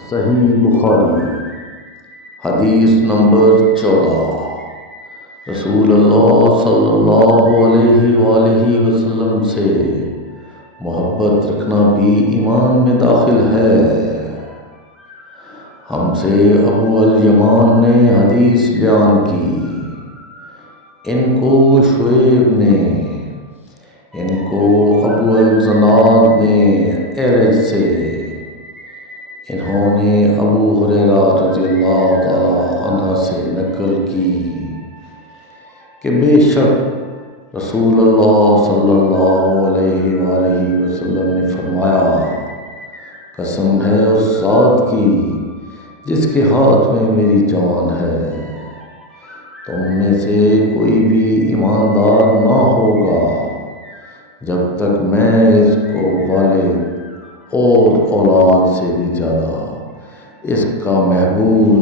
صحیح بخاری حدیث نمبر 14۔ رسول اللہ صلی اللہ علیہ وآلہ وسلم سے محبت رکھنا بھی ایمان میں داخل ہے۔ ہم سے ابو الیمان نے حدیث بیان کی، ان کو شعیب نے، ان کو ابو الزناد نے اعرج سے، انہوں نے ابو ہریرہ رضی اللہ تعالی عنہ سے نقل کی کہ بے شک رسول اللہ صلی اللہ علیہ وآلہ وسلم نے فرمایا، قسم ہے اس ذات کی جس کے ہاتھ میں میری جان ہے، تم میں سے کوئی بھی ایماندار نہ ہوگا جب تک میں اس کو والد اور اولاد سے بھی زیادہ اس کا محبوب